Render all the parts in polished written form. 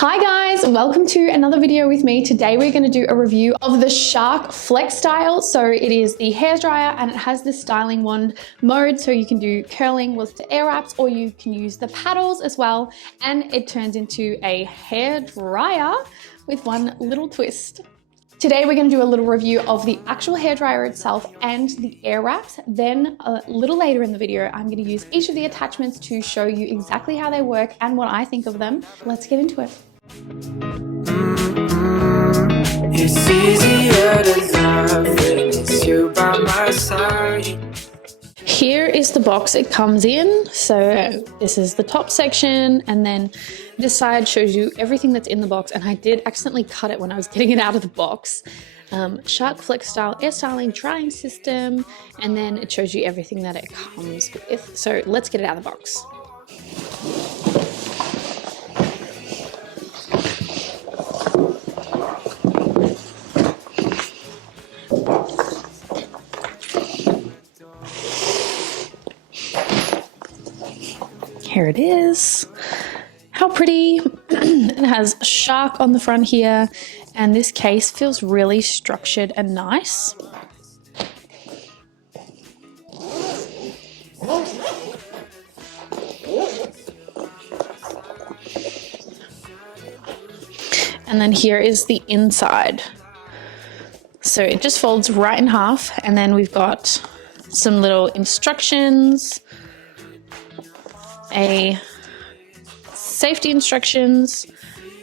Hi guys, welcome to another video with me. Today we're going to do a review of the Shark FlexStyle. So it is the hairdryer and it has the styling wand mode, so you can do curling with the air wraps or you can use the paddles as well, and it turns into a hairdryer with one little twist. Today we're going to do a little review of the actual hairdryer itself and the air wraps. Then a little later in the video, I'm going to use each of the attachments to show you exactly how they work and what I think of them. Let's get into it. It's easier to love when it's you by my side. Here is the box it comes in. So this is the top section, and then this side shows you everything that's in the box, and I did accidentally cut it when I was getting it out of the box. Shark FlexStyle air styling drying system, and then it shows you everything that it comes with. So let's get it out of the box. Here it is. How pretty. It has a shark on the front here, and this case feels really structured and nice. And then here is the inside. So it just folds right in half, and then we've got some little instructions, a safety instructions,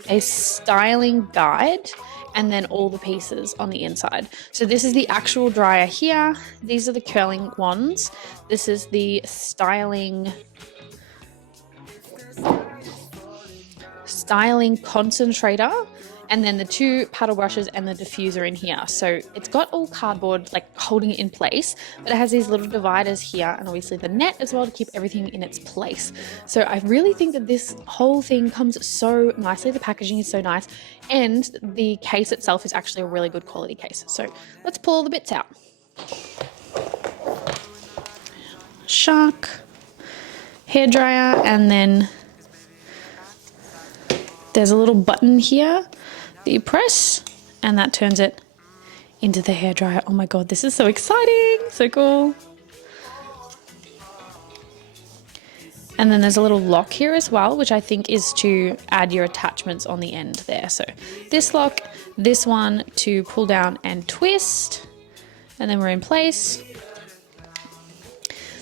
a styling guide, and then all the pieces on the inside. So this is the actual dryer here. These are the curling wands. This is the styling concentrator, and then the two paddle brushes and the diffuser in here. So it's got all cardboard like holding it in place, but it has these little dividers here, and obviously the net as well to keep everything in its place. So I really think that this whole thing comes so nicely. The packaging is so nice, and the case itself is actually a really good quality case. So let's pull all the bits out. Shark hairdryer, and then there's a little button here that you press, and that turns it into the hairdryer. Oh my god, this is so exciting, so cool. And then there's a little lock here as well, which I think is to add your attachments on the end there. So this lock, this one to pull down and twist, and then we're in place.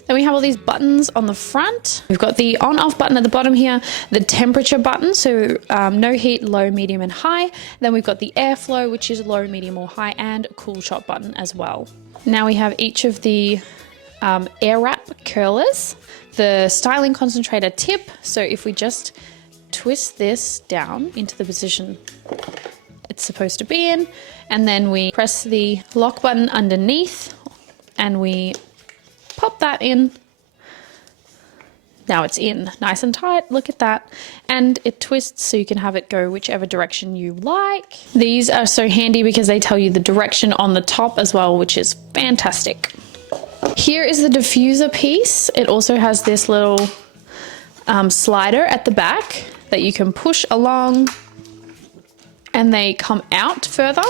Then we have all these buttons on the front. We've got the on-off button at the bottom here, the temperature button, so no heat, low, medium, and high. Then we've got the airflow, which is low, medium, or high, and cool shot button as well. Now we have each of the air wrap curlers, the styling concentrator tip. So if we just twist this down into the position it's supposed to be in, and then we press the lock button underneath, and we pop that in. Now it's in nice and tight, look at that, and it twists so you can have it go whichever direction you like. These are so handy because they tell you the direction on the top as well, which is fantastic. Here is the diffuser piece. It also has this little slider at the back that you can push along, and they come out further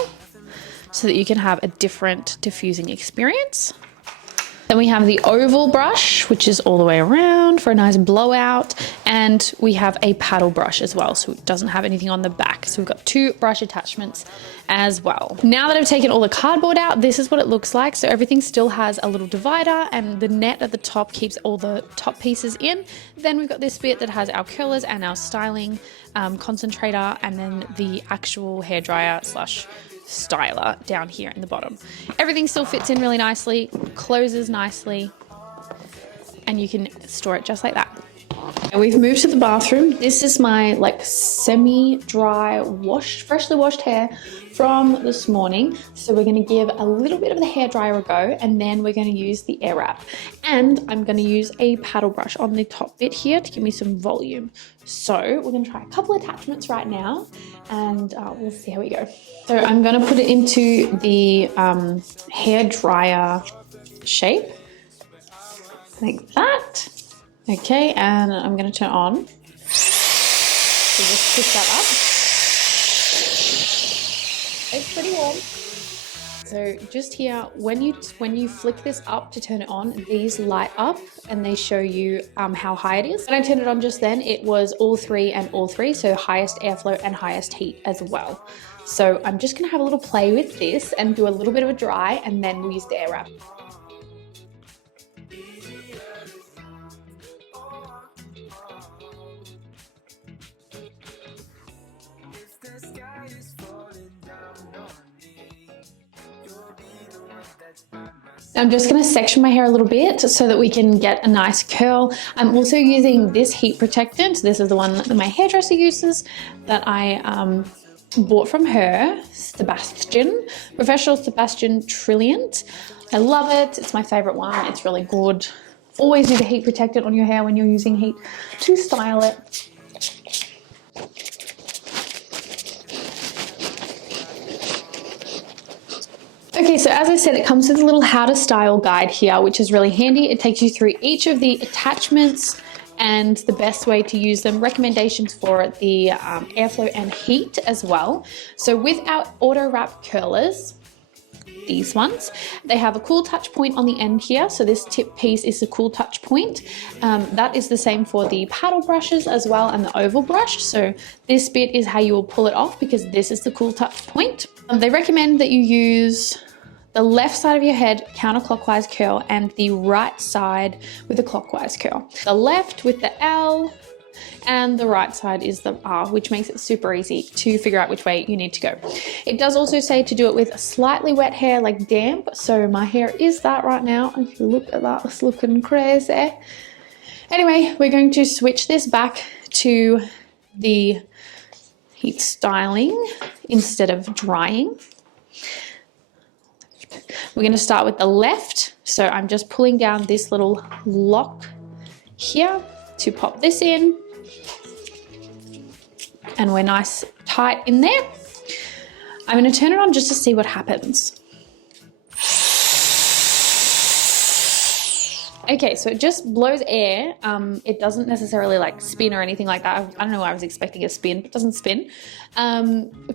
so that you can have a different diffusing experience. Then we have the oval brush, which is all the way around for a nice blowout, and we have a paddle brush as well, so it doesn't have anything on the back. So we've got two brush attachments as well. Now that I've taken all the cardboard out, this is what it looks like. So everything still has a little divider, and the net at the top keeps all the top pieces in. Then we've got this bit that has our curlers and our styling concentrator, and then the actual hairdryer slash styler down here in the bottom. Everything still fits in really nicely, closes nicely, and you can store it just like that. And we've moved to the bathroom. This is my like semi-dry freshly washed hair from this morning. So we're going to give a little bit of the hairdryer a go, and then we're going to use the air wrap. And I'm going to use a paddle brush on the top bit here to give me some volume. So we're going to try a couple attachments right now, and we'll see how we go. So I'm going to put it into the hairdryer shape like that. Okay, and I'm going to turn on. So just push that up. It's pretty warm. So just here, when you flick this up to turn it on, these light up and they show you how high it is. When I turned it on just then, it was all three and all three, so highest airflow and highest heat as well. So I'm just gonna have a little play with this and do a little bit of a dry, and then we'll use the air wrap. I'm just going to section my hair a little bit so that we can get a nice curl. I'm also using this heat protectant. This is the one that my hairdresser uses that I bought from her, Sebastian, Professional Sebastian Trilliant. I love it. It's my favorite one. It's really good. Always do the heat protectant on your hair when you're using heat to style it. Okay, so as I said, it comes with a little how to style guide here, which is really handy. It takes you through each of the attachments and the best way to use them, recommendations for the airflow and heat as well. So with our auto wrap curlers, these ones, they have a cool touch point on the end here. So this tip piece is the cool touch point. That is the same for the paddle brushes as well, and the oval brush. So this bit is how you will pull it off, because this is the cool touch point. They recommend that you use the left side of your head counterclockwise curl and the right side with a clockwise curl. The left with the L and the right side is the R, which makes it super easy to figure out which way you need to go. It does also say to do it with slightly wet hair, like damp. So my hair is that right now. If you look at that, it's looking crazy. Anyway, we're going to switch this back to the heat styling instead of drying. We're going to start with the left. So I'm just pulling down this little lock here to pop this in. And we're nice tight in there. I'm going to turn it on just to see what happens. Okay, so it just blows air. It doesn't necessarily like spin or anything like that. I don't know why I was expecting a spin, but it doesn't spin.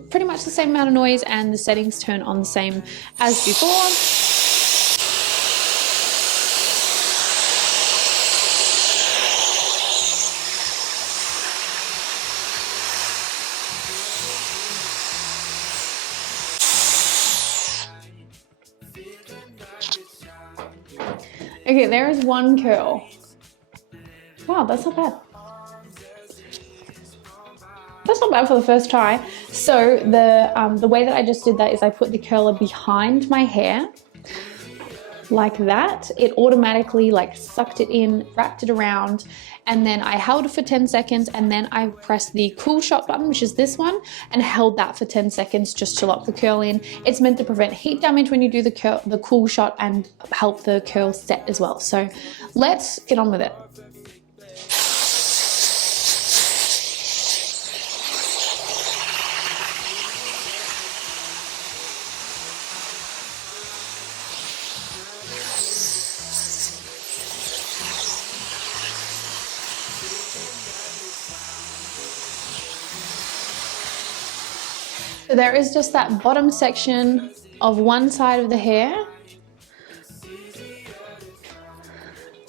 Pretty much the same amount of noise, and the settings turn on the same as before. Okay, there is one curl. Wow, that's not bad. That's not bad for the first try. So the way that I just did that is I put the curler behind my hair like that. It automatically like sucked it in, wrapped it around, and then I held it for 10 seconds, and then I pressed the cool shot button, which is this one, and held that for 10 seconds just to lock the curl in. It's meant to prevent heat damage when you do the cool shot and help the curl set as well. So let's get on with it. So there is just that bottom section of one side of the hair.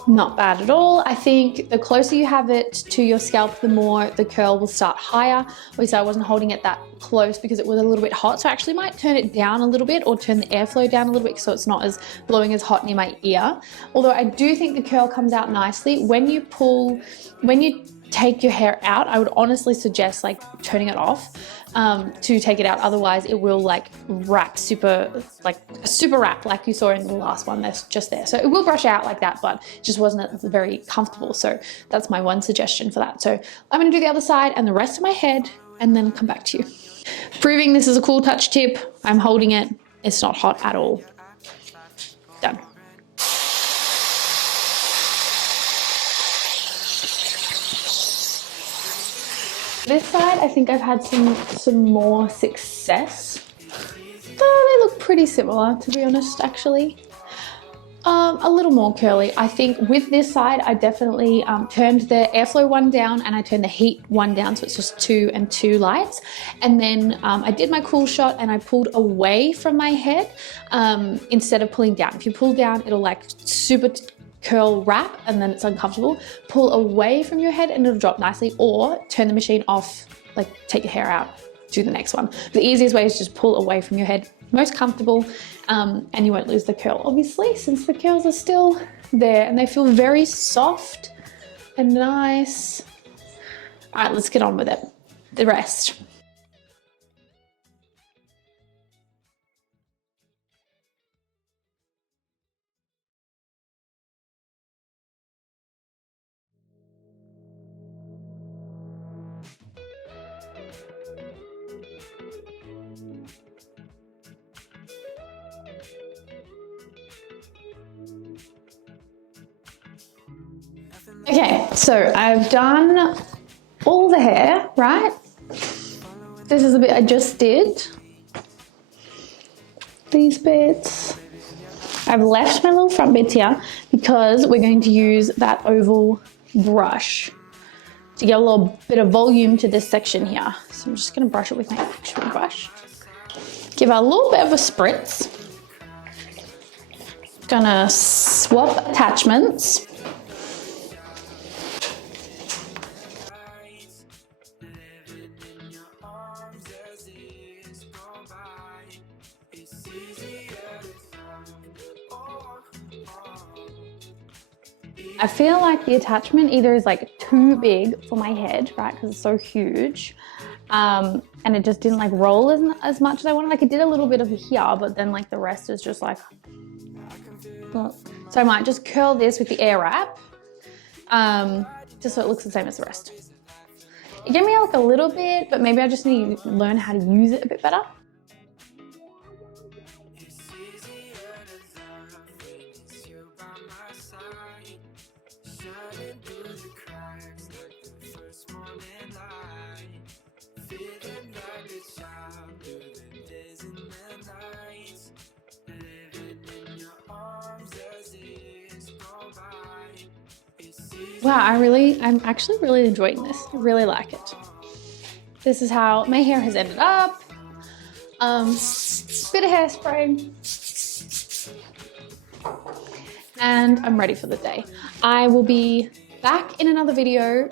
Not bad at all. I think the closer you have it to your scalp, the more the curl will start higher. Obviously, I wasn't holding it that close because it was a little bit hot. So I actually might turn it down a little bit, or turn the airflow down a little bit so it's not as blowing as hot near my ear. Although I do think the curl comes out nicely. When you take your hair out, I would honestly suggest like turning it off to take it out. Otherwise it will like wrap super wrap like you saw in the last one that's just there. So it will brush out like that, but it just wasn't very comfortable. So that's my one suggestion for that. So I'm going to do the other side and the rest of my head and then come back to you. Proving this is a cool touch tip. I'm holding it. It's not hot at all. Done. This side, I think I've had some more success. They look pretty similar, to be honest, actually. A little more curly. I think with this side, I definitely turned the airflow one down and I turned the heat one down, so it's just 2 and 2 lights. And then I did my cool shot and I pulled away from my head instead of pulling down. If you pull down, it'll like super curl wrap and then it's uncomfortable. Pull away from your head and it'll drop nicely, or turn the machine off, like take your hair out, do the next one. The easiest way is just pull away from your head, most comfortable, and you won't lose the curl, obviously, since the curls are still there and they feel very soft and nice. All right, let's get on with it. The rest. Okay, so I've done all the hair, right? This is the bit I just did. These bits. I've left my little front bits here because we're going to use that oval brush to give a little bit of volume to this section here. So I'm just going to brush it with my actual brush. Give it a little bit of a spritz. Gonna swap attachments. I feel like the attachment either is like too big for my head, right, because it's so huge, and it just didn't like roll as much as I wanted. Like it did a little bit of here, but then like the rest is just like, so I might just curl this with the Airwrap, just so it looks the same as the rest. It gave me like a little bit, but maybe I just need to learn how to use it a bit better. Wow, I'm actually really enjoying this. I really like it. This is how my hair has ended up. Bit of hairspray. And I'm ready for the day. I will be back in another video.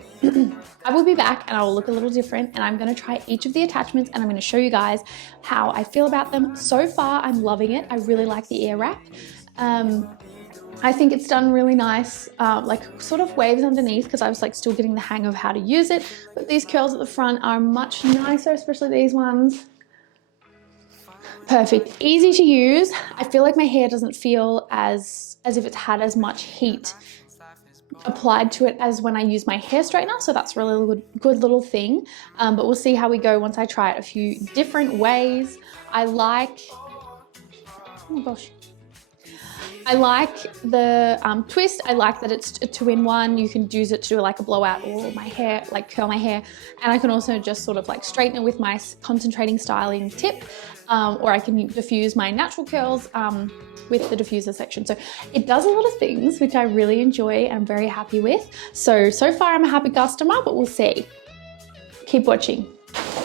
I will be back and I will look a little different, and I'm gonna try each of the attachments and I'm gonna show you guys how I feel about them. So far, I'm loving it. I really like the Airwrap. I think it's done really nice, like sort of waves underneath, because I was like still getting the hang of how to use it. But these curls at the front are much nicer, especially these ones. Perfect, easy to use. I feel like my hair doesn't feel as if it's had as much heat applied to it as when I use my hair straightener, so that's really a good little thing. But we'll see how we go once I try it a few different ways. I like, oh my gosh. I like the twist. I like that it's a 2-in-1. You can use it to do like a blowout or my hair, like curl my hair. And I can also just sort of like straighten it with my concentrating styling tip, or I can diffuse my natural curls with the diffuser section. So it does a lot of things, which I really enjoy and I'm very happy with. So far I'm a happy customer, but we'll see. Keep watching.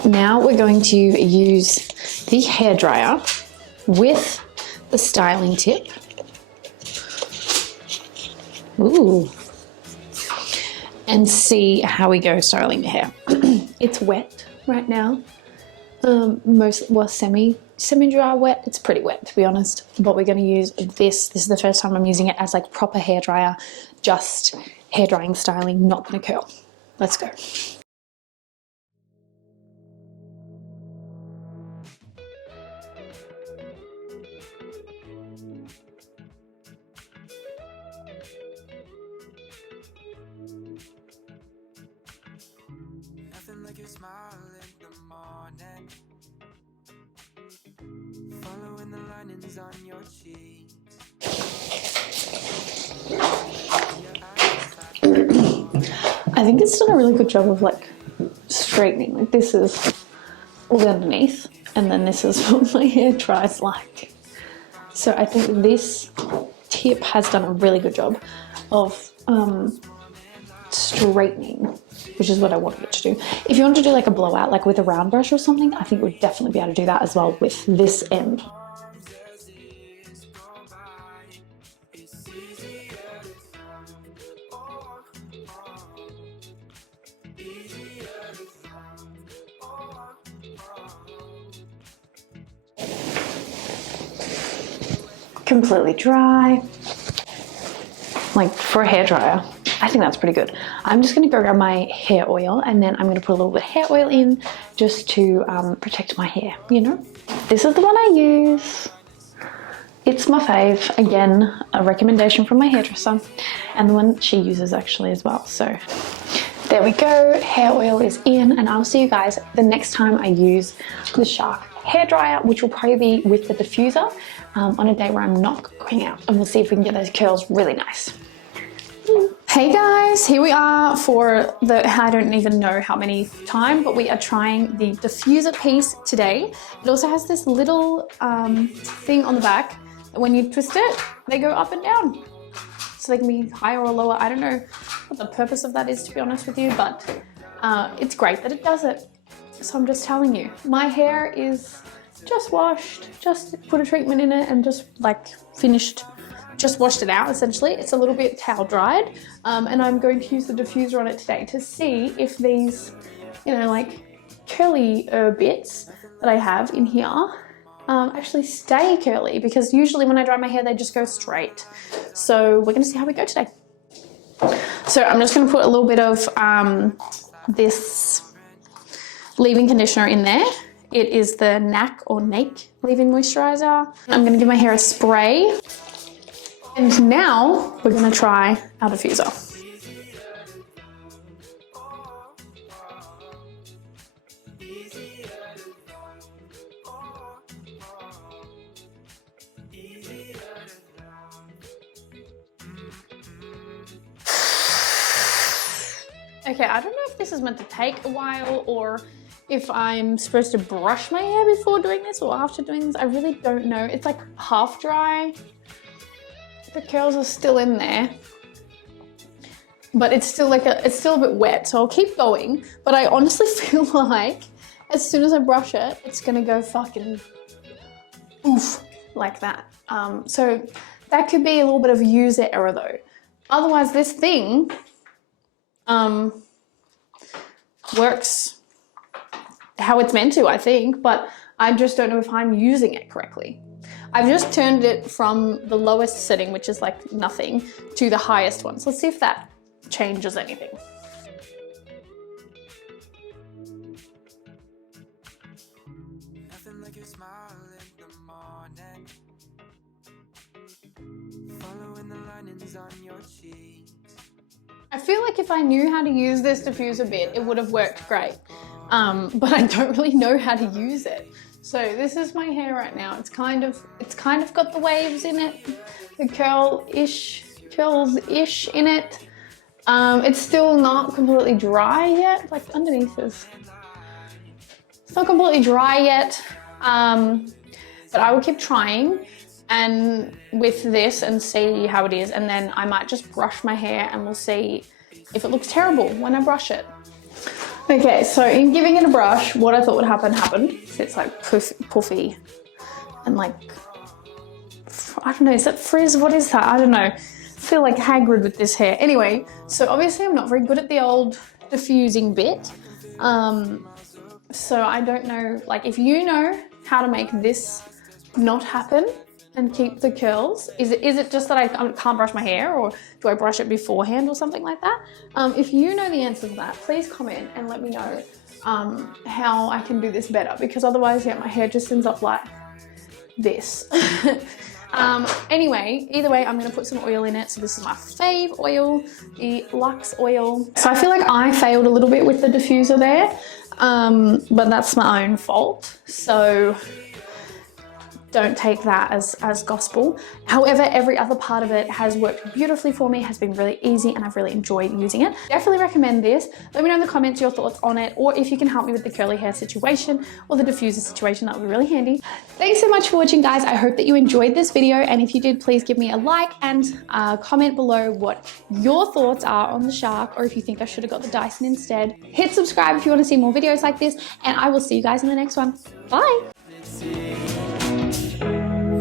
Now we're going to use the hairdryer with the styling tip. Ooh. And see how we go styling the hair. It's wet right now. Semi-dry wet. It's pretty wet, to be honest. But we're going to use this. This is the first time I'm using it as like proper hairdryer, just hair drying styling, not going to curl. Let's go. Nothing like your smile in the morning, following the linings on your cheeks. I think it's done a really good job of like straightening. Like this is all the underneath, and then this is what my hair dries like. So I think this tip has done a really good job of straightening, which is what I wanted it to do. If you want to do like a blowout, like with a round brush or something, I think we'd definitely be able to do that as well with this end. Completely dry, like for a hairdryer. I think that's pretty good. I'm just gonna go grab my hair oil and then I'm gonna put a little bit of hair oil in just to protect my hair, you know? This is the one I use. It's my fave. Again, a recommendation from my hairdresser and the one she uses actually as well. So there we go, hair oil is in, and I'll see you guys the next time I use the Shark hairdryer, which will probably be with the diffuser on a day where I'm not going out, and we'll see if we can get those curls really nice. Hey guys, here we are for the, I don't even know how many time, but we are trying the diffuser piece today. It also has this little thing on the back, and when you twist it, they go up and down. So they can be higher or lower. I don't know what the purpose of that is, to be honest with you, but it's great that it does it. So I'm just telling you, my hair is just washed, just put a treatment in it and just like finished, just washed it out essentially. It's a little bit towel dried and I'm going to use the diffuser on it today to see if these, you know, like curly bits that I have in here actually stay curly, because usually when I dry my hair, they just go straight. So we're gonna see how we go today. So I'm just gonna put a little bit of this leave-in conditioner in there. It is the NAC or NAIC leave-in moisturizer. I'm gonna give my hair a spray. And now we're gonna try our diffuser. Okay, I don't know if this is meant to take a while or if I'm supposed to brush my hair before doing this or after doing this. I really don't know. It's like half dry. The curls are still in there, but it's still like it's still a bit wet, so I'll keep going. But I honestly feel like as soon as I brush it, it's gonna go fucking oof like that. So that could be a little bit of user error though. Otherwise, this thing works how it's meant to, I think, but I just don't know if I'm using it correctly. I've just turned it from the lowest setting, which is like nothing, to the highest one. So let's see if that changes anything. Nothing like your smile in the morning. Following the linings on your cheeks. I feel like if I knew how to use this diffuser bit, it would have worked great. But I don't really know how to use it. So this is my hair right now. It's kind of got the waves in it, the curls-ish in it. It's still not completely dry yet. Like underneath is, it's not completely dry yet. But I will keep trying and with this and see how it is, and then I might just brush my hair and we'll see if it looks terrible when I brush it. Okay, so in giving it a brush, what I thought would happen happened. It's like puffy and like, I don't know, is that frizz? What is that? I don't know. I feel like Hagrid with this hair. Anyway, so obviously I'm not very good at the old diffusing bit. So I don't know, like if you know how to make this not happen and keep the curls, is it just that I can't brush my hair, or do I brush it beforehand or something like that? If you know the answer to that, please comment and let me know how I can do this better, because otherwise, yeah, my hair just ends up like this. Anyway, either way, I'm gonna put some oil in it. So this is my fave oil, the Lux oil. So I feel like I failed a little bit with the diffuser there, but that's my own fault. So don't take that as gospel. However, every other part of it has worked beautifully for me, has been really easy, and I've really enjoyed using it. Definitely recommend this. Let me know in the comments your thoughts on it, or if you can help me with the curly hair situation or the diffuser situation, that would be really handy. Thanks so much for watching, guys. I hope that you enjoyed this video, and if you did, please give me a like and comment below what your thoughts are on the Shark, or if you think I should have got the Dyson instead. Hit subscribe if you want to see more videos like this, and I will see you guys in the next one. Bye!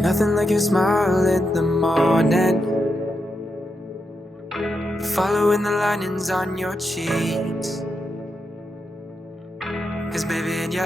Nothing like your smile in the morning, following the linings on your cheeks. 'Cause baby, in your